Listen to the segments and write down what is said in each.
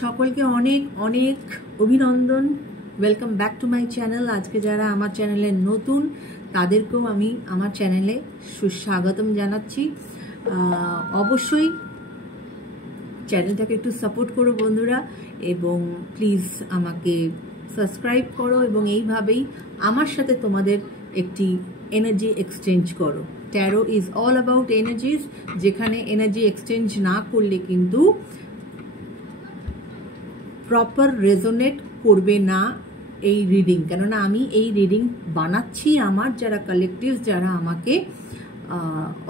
সকলকে অনেক অনেক অভিনন্দন। Welcome back to my channel. আজকে যারা আমার চ্যানেলে নতুন তাদেরকেও আমি আমার চ্যানেলে সুস্বাগতম জানাচ্ছি। অবশ্যই চ্যানেলটাকে একটু সাপোর্ট করো বন্ধুরা, এবং প্লিজ আমাকে সাবস্ক্রাইব করো এবং এইভাবেই আমার সাথে তোমাদের একটি এনার্জি এক্সচেঞ্জ করো। ট্যারো ইজ অল অ্যাবাউট এনার্জিজ, যেখানে এনার্জি এক্সচেঞ্জ না করলে কিন্তু প্রপার রেজোনেট করবে না এই রিডিং। কেননা আমি এই রিডিং বানাচ্ছি আমার যারা কালেকটিভস, যারা আমাকে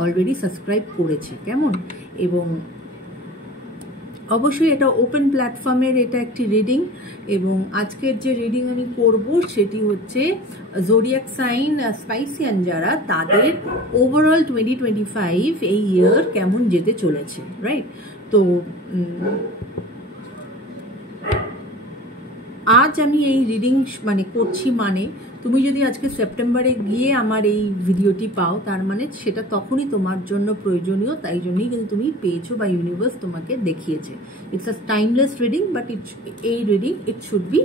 অলরেডি সাবস্ক্রাইব করেছে, কেমন। এবং অবশ্যই এটা ওপেন প্ল্যাটফর্মের এটা একটি রিডিং, এবং আজকের যে রিডিং আমি করব সেটি হচ্ছে জোডিয়াক সাইন স্পাইসিয়ান যারা, তাদের ওভারঅল 2025 এই ইয়ার কেমন যেতে চলেছে, রাইট। তো আজ আমি এই রিডিং করছি, তুমি যদি আজকে সেপ্টেম্বরে গিয়ে আমার এই ভিডিওটি পাও, তার মানে সেটা তখনই তোমার জন্য প্রয়োজনীয়, তাই জন্যই কিন্তু তুমি পেয়েছো বা ইউনিভার্স তোমাকে দেখিয়েছে। It's a timeless reading, but এই reading it should be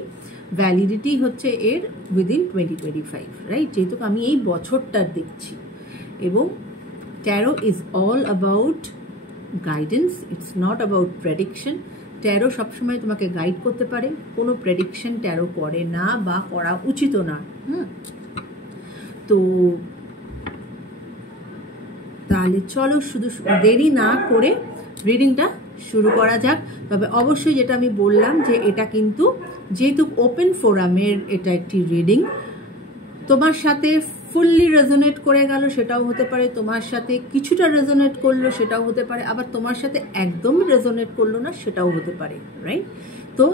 validity হচ্ছে এর উইদিন 2025, রাইট। যেহেতু আমি এই বছরটার দেখছি, এবং taro is all about guidance, it's not about prediction. Taro সবসময় তোমাকে গাইড করতে পারে, কোনো প্রেডিকশন ট্যারো করে না বা করা উচিত না। তো তাহলে চলো শুধু দেরি না করে রিডিংটা শুরু করা যাক। তবে অবশ্যই যেটা আমি বললাম যে এটা কিন্তু যেহেতু ওপেন ফোরামের এটা একটি রিডিং, তোমার সাথে ফুললি রেজোনেট করে গেল সেটাও হতে পারে, তোমার সাথে কিছুটা রেজোনেট করলো সেটাও হতে পারে, আবার তোমার সাথে একদম রেজোনেট করলো না সেটাও হতে পারে, রাইট। তো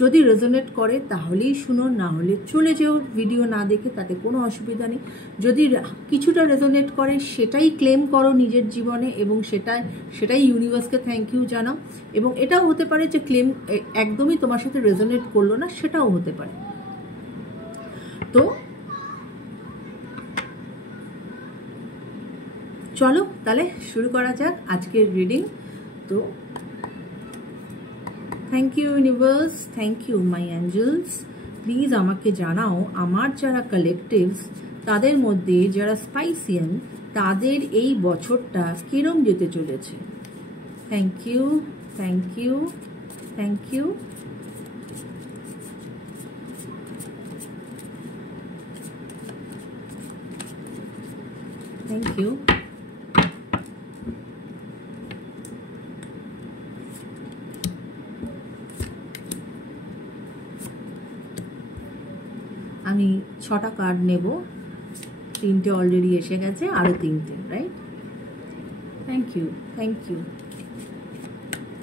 যদি রেজোনেট করে তাহলেই শুনো, না হলে চলে যেও ভিডিও না দেখে, তাতে কোনো অসুবিধা নেই। যদি কিছুটা রেজোনেট করে সেটাই ক্লেম করো নিজের জীবনে, এবং সেটাই ইউনিভার্সকে থ্যাংক ইউ জানাও। এবং এটাও হতে পারে যে ক্লেম একদমই তোমার সাথে রেজোনেট করলো না, সেটাও হতে পারে। তো চলো তাহলে শুরু করা যাক আজকের রিডিং। তো thank you universe, thank you my angels. Please আমাকে জানাও আমার যারা কালেকটিভস, তাদের মধ্যে যারা স্পাইসিয়ান, তাদের এই বছরটা কিরম যেতে চলেছে। Thank you, thank you, thank you. Thank you. আমি 6টা কার্ড নেব, 3টে অলরেডি এসে গেছে, আরও 3টে, right. Thank you, thank you,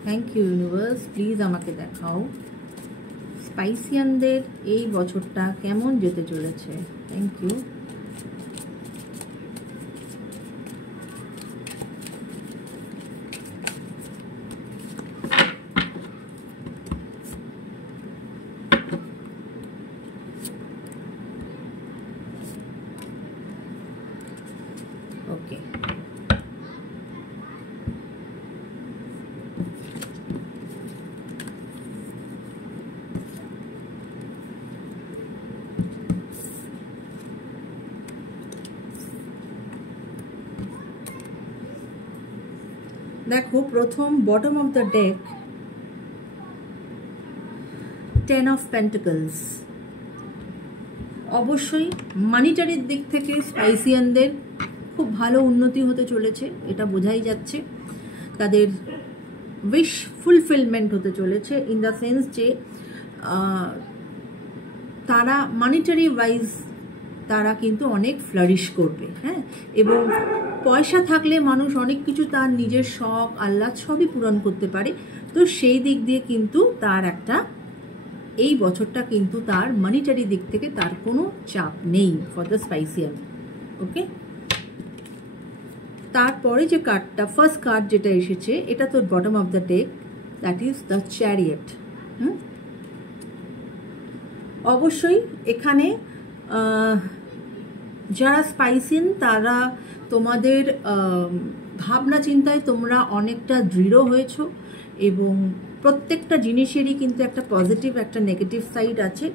thank you universe. Please আমাকে দেখাও স্পাইসিয়ানদের এই বছরটা কেমন যেতে চলেছে। Thank you. ওকে, দেখো প্রথম bottom of the deck 10 of pentacles. অবশ্যই মানিটারির দিক থেকে স্পাইসিয়ানদের খুব ভালো উন্নতি হতে চলেছে, এটা বোঝাই যাচ্ছে। তাদের উইশ ফুলফিলমেন্ট হতে চলেছে, ইন দ্য সেন্স যে তারা মানিটারি ওয়াইজ তারা কিন্তু অনেক ফ্লারিশ করবে, হ্যাঁ। এবং পয়সা থাকলে মানুষ অনেক কিছু তার নিজের শখ আহ্লাদ সবই পূরণ করতে পারে। তো সেই দিক দিয়ে কিন্তু তার একটা এই বছরটা কিন্তু তার মানিটারি দিক থেকে তার কোনো চাপ নেই ফর দ্য স্পাইসিয়ান, ওকে। তারপরে যে কার্ডটা, ফার্স্ট কার্ড যেটা এসেছে, এটা তো bottom of the deck, that is the chariot. অবশ্যই এখানে যারা স্পাইসিয়ান তারা তোমাদের ভাবনা চিন্তায় তোমরা অনেকটা দৃঢ় হয়েছো, এবং প্রত্যেকটা জিনিসেরই কিন্তু একটা পজিটিভ একটা নেগেটিভ সাইড আছে,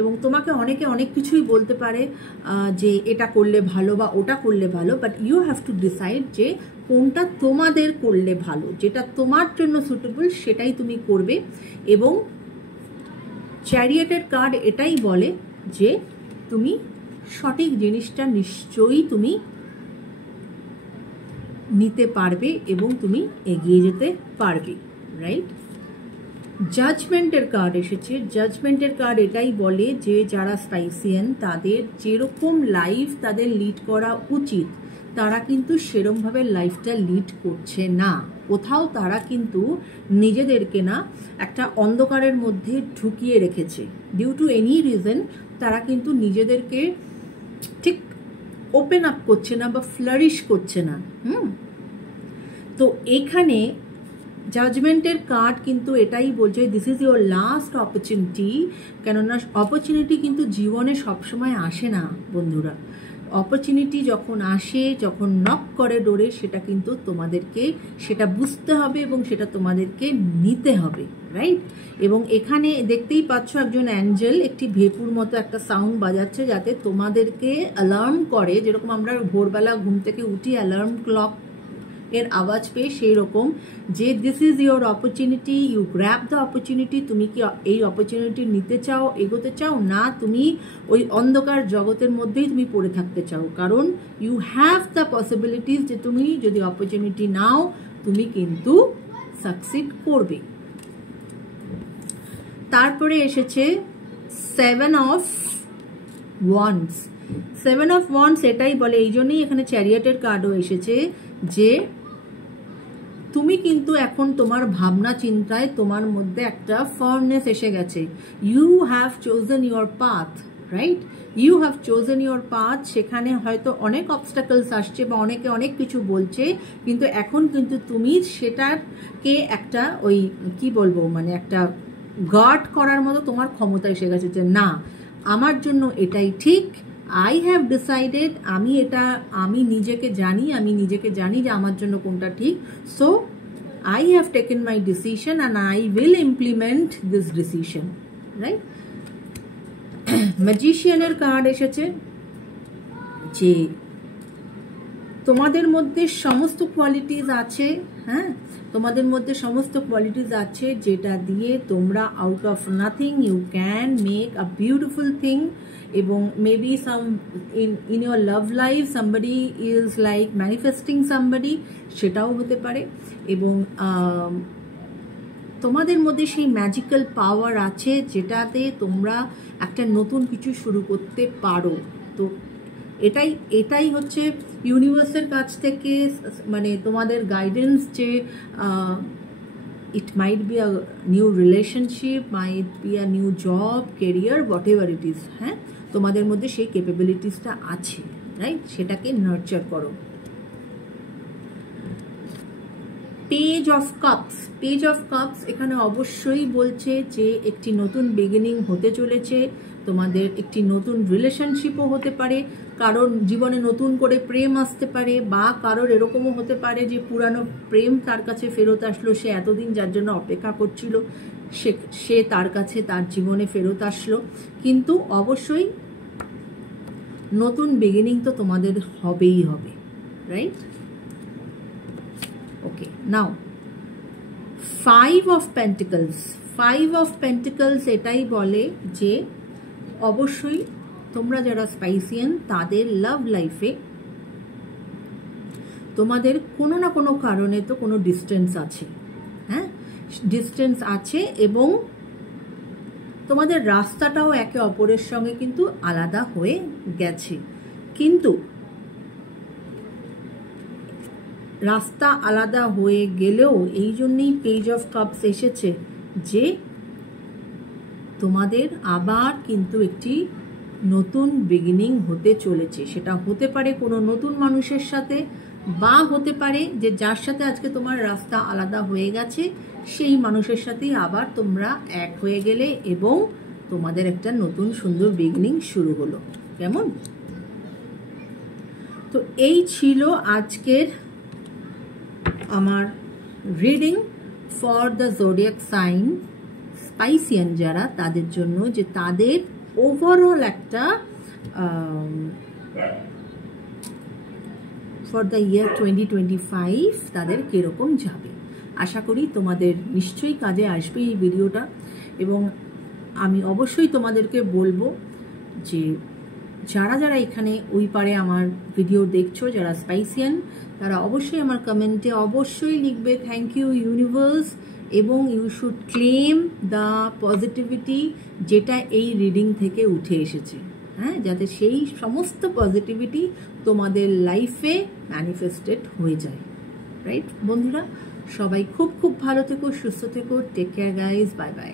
এবং তোমাকে অনেকে অনেক কিছুই বলতে পারে যে এটা করলে ভালো বা ওটা করলে ভালো, but you have to decide যে কোনটা তোমাদের করলে ভালো, যেটা তোমার জন্য সুটেবল সেটাই তুমি করবে। এবং চ্যারিয়েটের কার্ড এটাই বলে যে তুমি সঠিক জিনিসটা নিশ্চয়ই তুমি নিতে পারবে এবং তুমি এগিয়ে যেতে পারবে, রাইট? জাজমেন্টের কার্ড এসেছে। জাজমেন্টের কার্ড এটাই বলে যে যারা স্পাইসিয়ান তাদের যেরকম লাইফ তাদের লিড করা উচিত তারা কিন্তু সেরকমভাবে লাইফটা লিড করছে না। কোথাও তারা কিন্তু নিজেদেরকে না একটা অন্ধকারের মধ্যে ঢুকিয়ে রেখেছে। ডিউ টু এনি রিজন তারা কিন্তু নিজেদেরকে ঠিক ওপেন আপ করছে না বা ফ্লারিশ করছে না। তো এখানে জাজমেন্টের কার্ড কিন্তু এটাই বলছে this is your last opportunity. কেননা অপরচুনিটি কিন্তু জীবনে সবসময় আসে না বন্ধুরা। অপরচুনিটি যখন আসে, যখন নক করে ডোরে, সেটা কিন্তু তোমাদেরকে সেটা বুঝতে হবে এবং সেটা তোমাদেরকে নিতে হবে, রাইট? এবং এখানে দেখতেই পাচ্ছ একজন অ্যাঞ্জেল একটি ভেপুর মতো একটা সাউন্ড বাজাচ্ছে যাতে তোমাদেরকে অ্যালার্ম করে, যেরকম আমরা ভোরবেলা ঘুম থেকে উঠি অ্যালার্ম ক্লক এর আওয়াজ পেয়ে, সেই রকম যে this is your opportunity, you grab the opportunity. তুমি কি এই অপরচুনিটি নিতে চাও, এগোতে চাও, না তুমি ওই অন্ধকার জগতের মধ্যেই তুমি পড়ে থাকতে চাও? কারণ ইউ হ্যাভ দ্য পসিবিলিটিস যে তুমি যদি অপরচুনিটি নাও তুমি কিন্তু সাকসিড করবে। তারপরে এসেছে 7 অফ ওয়ান্ডস। 7 অফ ওয়ান্ডস এটাই বলে, এই জন্যই এখানে চ্যারিয়েটের কার্ডও এসেছে যে তুমি কিন্তু এখন তোমার ভাবনা চিন্তায় তোমার মধ্যে একটা ফার্মনেস এসে গেছে। You have chosen your path, right? You have chosen your path. সেখানে হয়তো অনেক অবস্টাকলস আসছে বা অনেকে অনেক কিছু বলছে, কিন্তু এখন কিন্তু তুমি সেটাকে একটা ওই কি বলবো মানে একটা গার্ড করার মতো তোমার ক্ষমতা এসে গেছে যে না, আমার জন্য এটাই ঠিক। আই হ্যাভ ডিসাইডেড, আমি নিজেকে জানি যে আমার জন্য কোনটা ঠিক। So I have taken my decision and I will implement this decision, right? ম্যাজিশিয়ানের কার্ড এসেছে যে তোমাদের মধ্যে সমস্ত কোয়ালিটিস আছে, হ্যাঁ, তোমাদের মধ্যে সমস্ত কোয়ালিটিস আছে যেটা দিয়ে তোমরা out of nothing you can make a beautiful thing. এবং maybe in your love life somebody is like manifesting somebody, সেটাও হতে পারে। এবং তোমাদের মধ্যে সেই ম্যাজিক্যাল পাওয়ার আছে যেটাতে তোমরা একটা নতুন কিছু শুরু করতে পারো। তো এটাই হচ্ছে ইউনিভার্সের কাছ থেকে মানে তোমাদের গাইডেন্স যে it might be a new relationship, might be a new job, career, whatever it is, হ্যাঁ, তোমাদের মধ্যে সেই ক্যাপাবিলিটিসটা আছে, রাইট? সেটাকে নার্চার করো। Page of cups. Page of cups এখানে অবশ্যই বলছে যে একটি নতুন বিগিনিং হতে চলেছে, তোমাদের একটি নতুন রিলেশনশিপও হতে পারে, কারণ জীবনে নতুন করে প্রেম আসতে পারে, বা কারোর এরকমও হতে পারে যে পুরানো প্রেম তার কাছে ফেরত আসলো, সে এতদিন যার জন্য অপেক্ষা করছিল সে তার কাছে তার জীবনে ফেরত আসলো। কিন্তু অবশ্যই নতুন বিগিনিং তো তোমাদের হবেই হবে, right? Okay, now 5 of pentacles. 5 of pentacles এটাই বলে যে অবশ্যই তোমরা যারা স্পাইসিয়ান তাদের লাভ লাইফে তোমাদের কোনো না কোনো কারণে তো কোনো ডিস্টেন্স আছে, হ্যাঁ, ডিস্টেন্স আছে, এবং তোমাদের রাস্তাটাও একে অপরের সঙ্গে কিন্তু আলাদা হয়ে গেছে। কিন্তু রাস্তা আলাদা হয়ে গেলেও এই জন্যই পেজ অফ কাপস এসেছে যে তোমাদের আবার কিন্তু একটি নতুন বিগিনিং হতে চলেছে। সেটা হতে পারে কোনো নতুন মানুষের সাথে, বা হতে পারে যে যার সাথে আজকে তোমার রাস্তা আলাদা হয়ে গেছে সেই মানুষের সাথেই আবার তোমরা এক হয়ে গেলে এবং তোমাদের একটা নতুন সুন্দর বিগিনিং শুরু হলো। কেমন? তো এই ছিল আজকের আমার reading for the zodiac sign Piscean যারা, তাদের জন্য যে তাদের ওভারঅল একটা ফর দ্য ইয়ার 2025 তাদের কিরকম যাবে। আশা করি তোমাদের নিশ্চয়ই কাজে আসবে এই ভিডিওটা, এবং আমি অবশ্যই তোমাদেরকে বলবো যে যারা যারা এখানে ওই পারে আমার ভিডিও দেখছো, যারা স্পাইসিয়ান, তারা অবশ্যই আমার কমেন্টে অবশ্যই লিখবে থ্যাংক ইউ ইউনিভার্স, এবং you should claim the positivity যেটা এই রিডিং থেকে উঠে এসেছে, হ্যাঁ, যাতে সেই সমস্ত পজিটিভিটি তোমাদের লাইফে ম্যানিফেস্টেড হয়ে যায়। রাইট বন্ধুরা, সবাই খুব খুব ভালো থেকো, সুস্থ থেকো, take care guys, bye by.